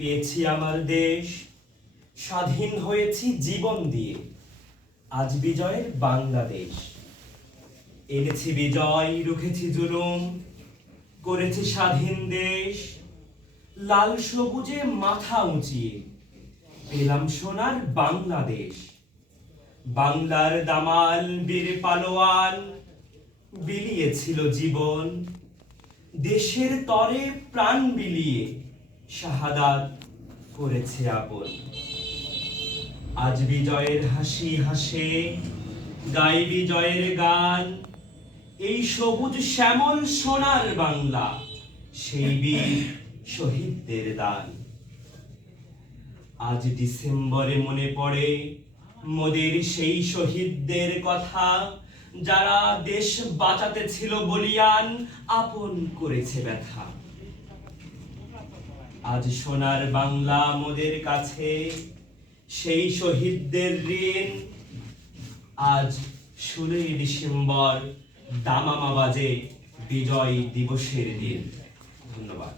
পেয়েছি আমার দেশ, স্বাধীন হয়েছি জীবন দিয়ে, আজ বিজয়ের বাংলাদেশ। এনেছি বিজয়, রুখেছি জুলুম, করেছি স্বাধীন দেশ। লাল সবুজে মাথা উঁচিয়ে পেলাম সোনার বাংলাদেশ। বাংলার দামাল বীর পালোয়ান বিলিয়েছিল জীবন, দেশের তরে প্রাণ বিলিয়ে শাহাদাত করেছে আপন। আজ বিজয়ের হাসি হাসে, গাই বিজয়ের গান, এই সবুজ শ্যামল সোনার বাংলা, সেই বীর শহীদদের দান। আজ ডিসেম্বরে মনে পড়ে মোদের সেই শহীদদের কথা, যারা দেশ বাঁচাতে ছিল বলিয়ান, আপন করেছে ব্যথা। আজ সোনার বাংলা মোদের কাছে সেই শহীদদের ঋণ। আজ 16 ডিসেম্বর দামামা বাজে বিজয় দিবসের দিন। ধন্যবাদ।